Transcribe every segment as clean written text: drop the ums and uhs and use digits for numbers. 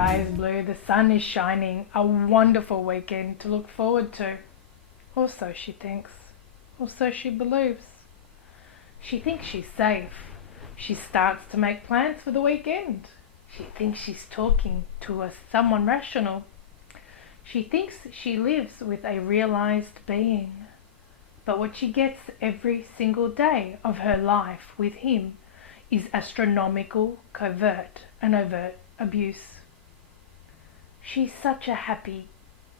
sky is blue, the sun is shining, a wonderful weekend to look forward to. Or so she thinks, or so she believes. She thinks she's safe. She starts to make plans for the weekend. She thinks she's talking to someone rational. She thinks she lives with a realized being. But what she gets every single day of her life with him is astronomical, covert and overt abuse. She's such a happy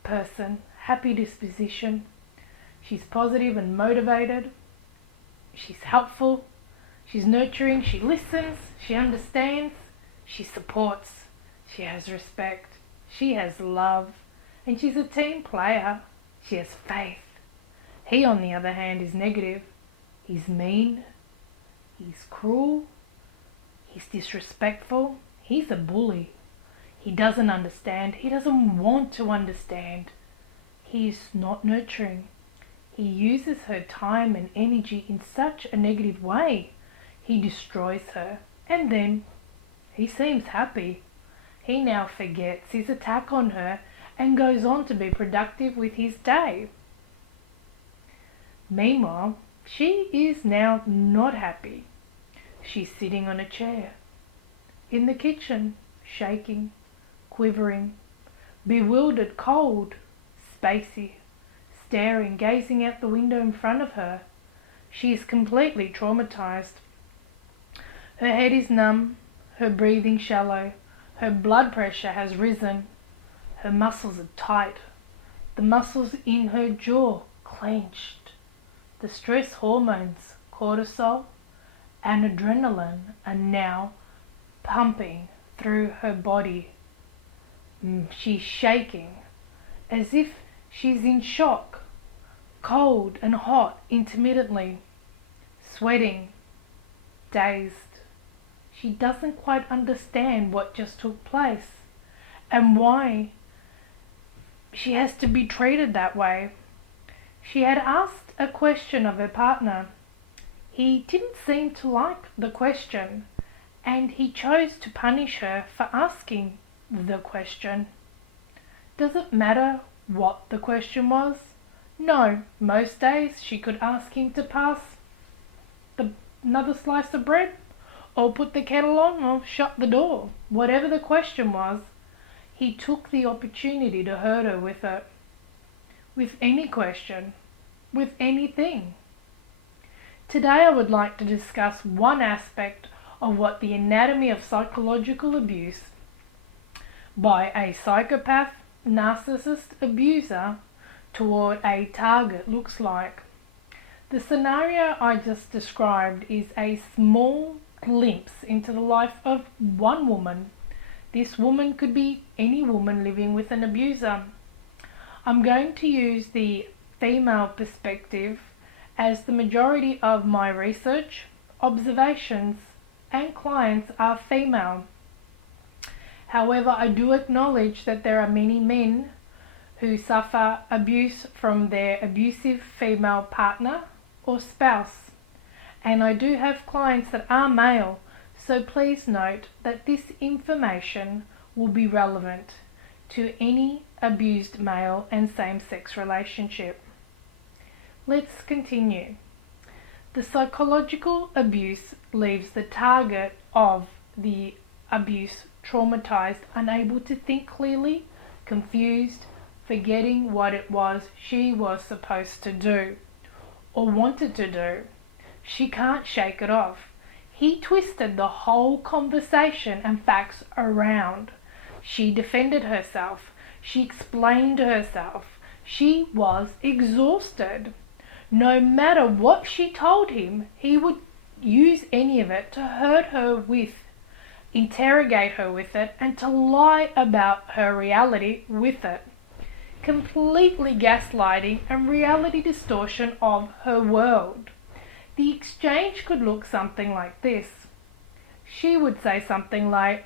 person, happy disposition. She's positive and motivated. She's helpful. She's nurturing. She listens. She understands. She supports. She has respect. She has love. And she's a team player. She has faith. He, on the other hand, is negative. He's mean. He's cruel. He's disrespectful. He's a bully. He doesn't understand. He doesn't want to understand. He's not nurturing. He uses her time and energy in such a negative way. He destroys her. And then he seems happy. He now forgets his attack on her and goes on to be productive with his day. Meanwhile, she is now not happy. She's sitting on a chair in the kitchen, shaking, quivering, bewildered, cold, spacey, staring, gazing out the window in front of her. She is completely traumatised. Her head is numb, her breathing shallow, her blood pressure has risen, her muscles are tight, the muscles in her jaw clenched. The stress hormones, cortisol and adrenaline, are now pumping through her body. She's shaking as if she's in shock, cold and hot intermittently, sweating, dazed. She doesn't quite understand what just took place and why she has to be treated that way. She had asked a question of her partner. He didn't seem to like the question, and he chose to punish her for asking the question. Does it matter what the question was? No, most days she could ask him to pass another slice of bread, or put the kettle on, or shut the door. Whatever the question was, he took the opportunity to hurt her with it. With any question, with anything. Today I would like to discuss one aspect of what the anatomy of psychological abuse by a psychopath, narcissist, abuser toward a target looks like. The scenario I just described is a small glimpse into the life of one woman. This woman could be any woman living with an abuser. I'm going to use the female perspective as the majority of my research, observations and clients are female. However, I do acknowledge that there are many men who suffer abuse from their abusive female partner or spouse. And I do have clients that are male, so please note that this information will be relevant to any abused male and same-sex relationship. Let's continue. The psychological abuse leaves the target of the abuse traumatized, unable to think clearly, confused, forgetting what it was she was supposed to do or wanted to do. She can't shake it off. He twisted the whole conversation and facts around. She defended herself. She explained herself. She was exhausted. No matter what she told him, he would use any of it to hurt her with, interrogate her with it, and to lie about her reality with it. Completely gaslighting and reality distortion of her world. The exchange could look something like this. She would say something like,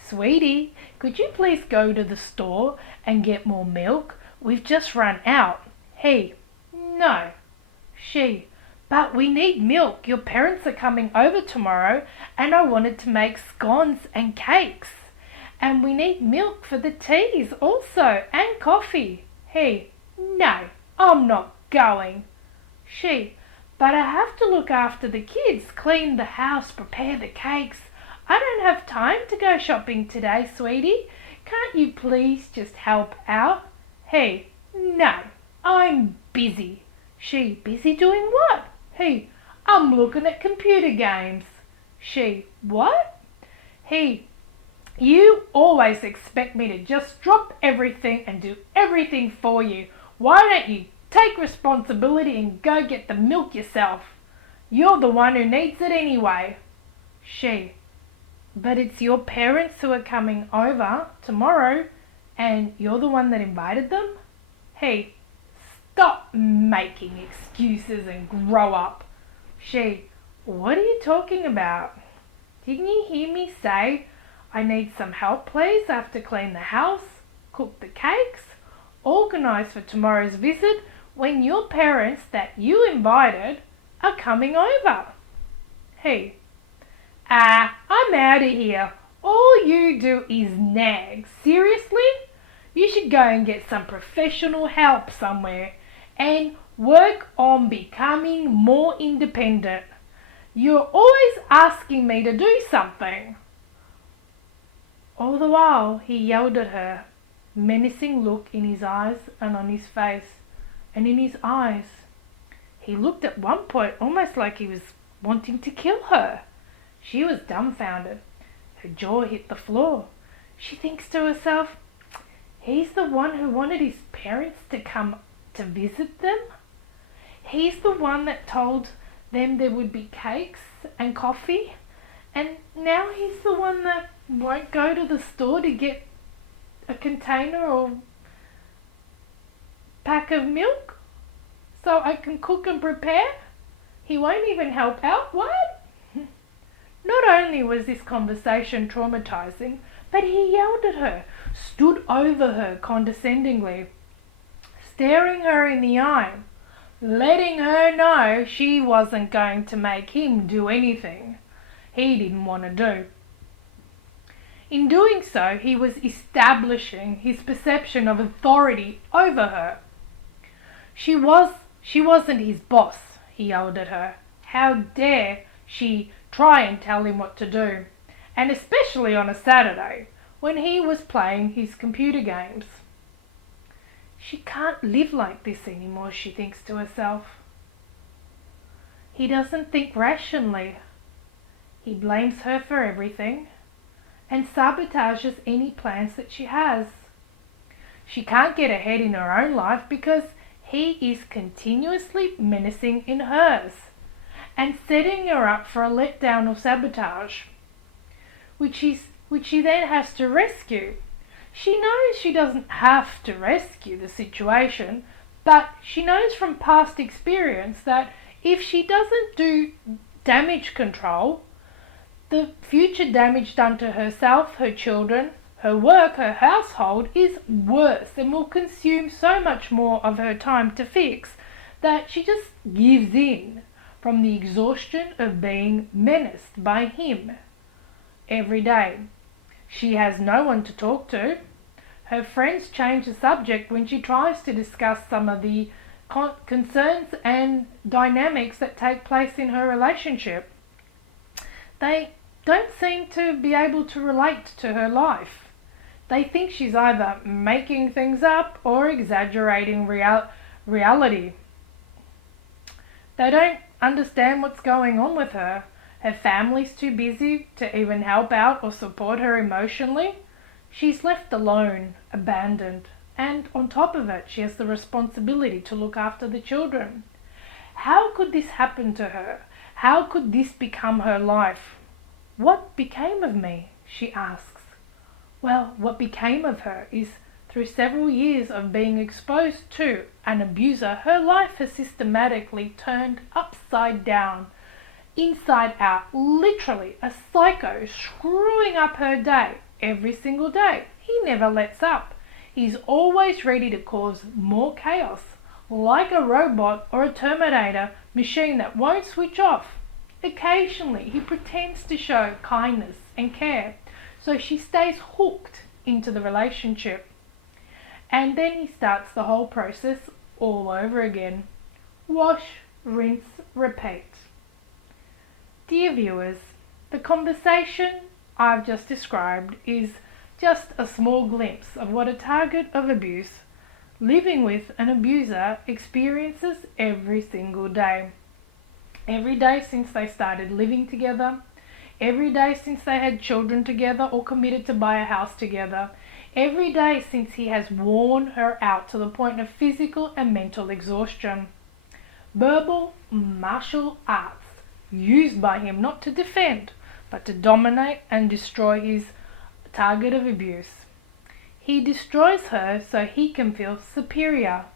"Sweetie, could you please go to the store and get more milk? We've just run out." He, "No." She, "But we need milk. Your parents are coming over tomorrow and I wanted to make scones and cakes." And we need milk for the teas also, and coffee. He, no, I'm not going. She, but I have to look after the kids, clean the house, prepare the cakes. I don't have time to go shopping today, sweetie. Can't you please just help out? He, no, I'm busy. She, busy doing what? He, I'm looking at computer games. She, what? He, you always expect me to just drop everything and do everything for you. Why don't you take responsibility and go get the milk yourself? You're the one who needs it anyway. She, but it's your parents who are coming over tomorrow and you're the one that invited them? He, stop making excuses and grow up. She, what are you talking about? Didn't you hear me say I need some help, please? I have to clean the house, cook the cakes, organise for tomorrow's visit when your parents that you invited are coming over. He, I'm out of here. All you do is nag. Seriously? You should go and get some professional help somewhere and work on becoming more independent. You're always asking me to do something. All the while he yelled at her, menacing look in his eyes and on his face and in his eyes. He looked at one point almost like he was wanting to kill her. She was dumbfounded. Her jaw hit the floor. She thinks to herself, he's the one who wanted his parents to come to visit them? He's the one that told them there would be cakes and coffee? And now he's the one that won't go to the store to get a container or pack of milk so I can cook and prepare? He won't even help out? What? Not only was this conversation traumatizing, but he yelled at her, stood over her condescendingly, staring her in the eye, letting her know she wasn't going to make him do anything he didn't want to do. In doing so, he was establishing his perception of authority over her. She wasn't his boss, he yelled at her. How dare she try and tell him what to do, and especially on a Saturday when he was playing his computer games. She can't live like this anymore, she thinks to herself. He doesn't think rationally. He blames her for everything and sabotages any plans that she has. She can't get ahead in her own life because he is continuously menacing in hers and setting her up for a letdown or sabotage, which she then has to rescue. She knows she doesn't have to rescue the situation, but she knows from past experience that if she doesn't do damage control, the future damage done to herself, her children, her work, her household is worse and will consume so much more of her time to fix that she just gives in from the exhaustion of being menaced by him every day. She has no one to talk to. Her friends change the subject when she tries to discuss some of the concerns and dynamics that take place in her relationship. They don't seem to be able to relate to her life. They think she's either making things up or exaggerating reality. They don't understand what's going on with her. Her family's too busy to even help out or support her emotionally. She's left alone, abandoned, and on top of it, she has the responsibility to look after the children. How could this happen to her? How could this become her life? What became of me? She asks. Well, what became of her is through several years of being exposed to an abuser, her life has systematically turned upside down, inside out, literally a psycho screwing up her day every single day. He never lets up. He's always ready to cause more chaos, like a robot or a Terminator machine that won't switch off. Occasionally, he pretends to show kindness and care, So she stays hooked into the relationship. And then he starts the whole process all over again. Wash, rinse, repeat. Dear viewers, the conversation I've just described is just a small glimpse of what a target of abuse living with an abuser experiences every single day. Every day since they started living together, every day since they had children together or committed to buy a house together, every day since he has worn her out to the point of physical and mental exhaustion. Verbal martial arts used by him not to defend, but to dominate and destroy his target of abuse. He destroys her so he can feel superior.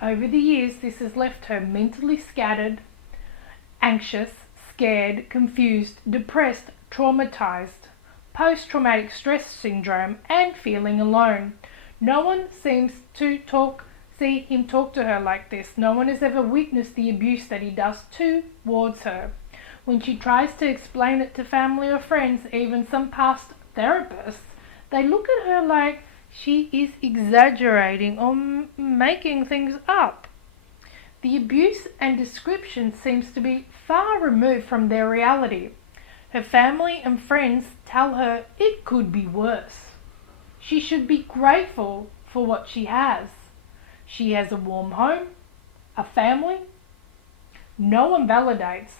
Over the years, this has left her mentally scattered, anxious, scared, confused, depressed, traumatised, post-traumatic stress syndrome, and feeling alone. No one seems to see him talk to her like this. No one has ever witnessed the abuse that he does towards her. When she tries to explain it to family or friends, even some past therapists, they look at her like she is exaggerating or making things up. The abuse and description seems to be far removed from their reality. Her family and friends tell her it could be worse. She should be grateful for what she has. She has a warm home, a family. No one validates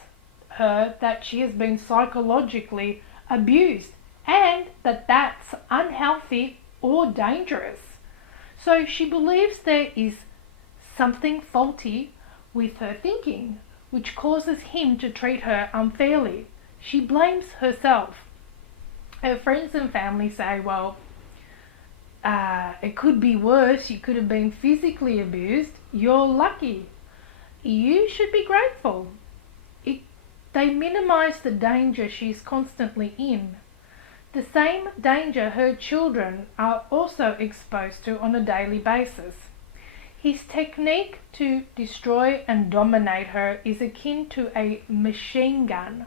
her that she has been psychologically abused and that that's unhealthy or dangerous. So she believes there is something faulty with her thinking, which causes him to treat her unfairly. She blames herself. Her friends and family say, well, it could be worse. You could have been physically abused. You're lucky. You should be grateful. They minimize the danger she's constantly in. The same danger her children are also exposed to on a daily basis. His technique to destroy and dominate her is akin to a machine gun,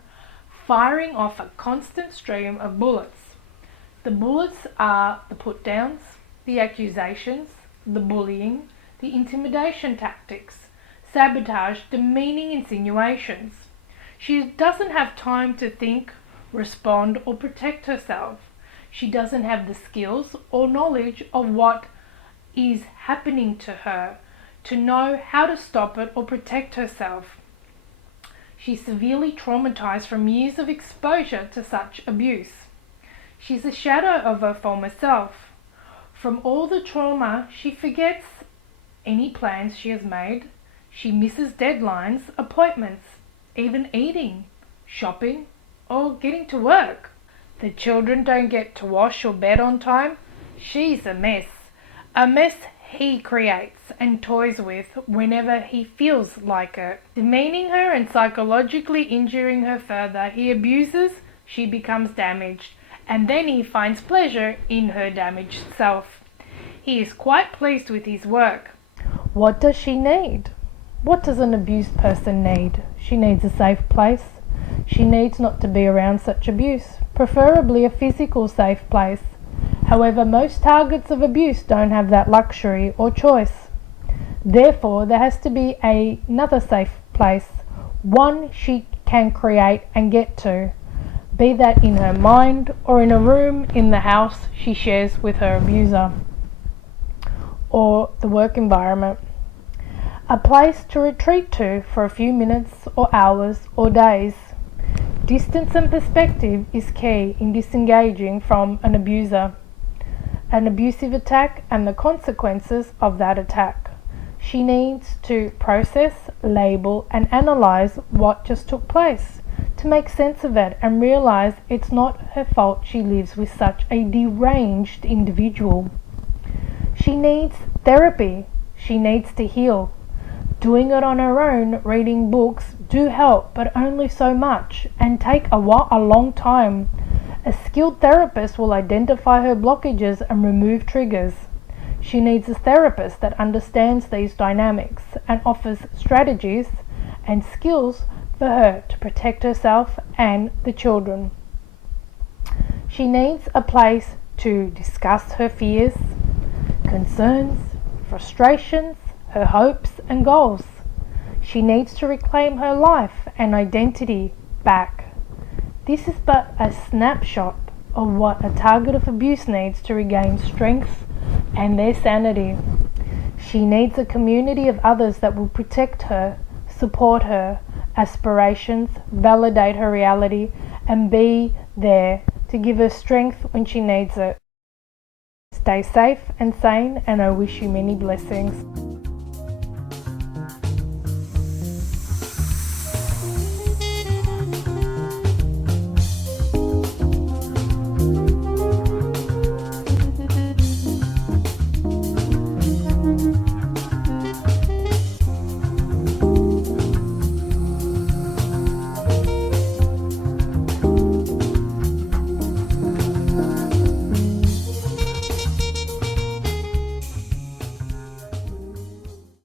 firing off a constant stream of bullets. The bullets are the put-downs, the accusations, the bullying, the intimidation tactics, sabotage, demeaning insinuations. She doesn't have time to think, respond, or protect herself. She doesn't have the skills or knowledge of what is happening to her to know how to stop it or protect herself. She's severely traumatized from years of exposure to such abuse. She's a shadow of her former self. From all the trauma, she forgets any plans she has made. She misses deadlines, appointments, even eating, shopping, or getting to work. The children don't get to wash or bed on time. She's a mess he creates and toys with whenever he feels like it. Demeaning her and psychologically injuring her further, he abuses, she becomes damaged, and then he finds pleasure in her damaged self. He is quite pleased with his work. What does she need? What does an abused person need? She needs a safe place. She needs not to be around such abuse, preferably a physical safe place. However, most targets of abuse don't have that luxury or choice. Therefore, there has to be another safe place, one she can create and get to, be that in her mind or in a room in the house she shares with her abuser, or the work environment. A place to retreat to for a few minutes or hours or days. Distance and perspective is key in disengaging from an abuser, an abusive attack, and the consequences of that attack. She needs to process, label, and analyze what just took place to make sense of it and realize it's not her fault she lives with such a deranged individual. She needs therapy. She needs to heal. Doing it on her own, reading books, do help, but only so much, and take a long time. A skilled therapist will identify her blockages and remove triggers. She needs a therapist that understands these dynamics and offers strategies and skills for her to protect herself and the children. She needs a place to discuss her fears, concerns, frustrations, her hopes and goals. She needs to reclaim her life and identity back. This is but a snapshot of what a target of abuse needs to regain strength and their sanity. She needs a community of others that will protect her, support her aspirations, validate her reality, and be there to give her strength when she needs it. Stay safe and sane, and I wish you many blessings.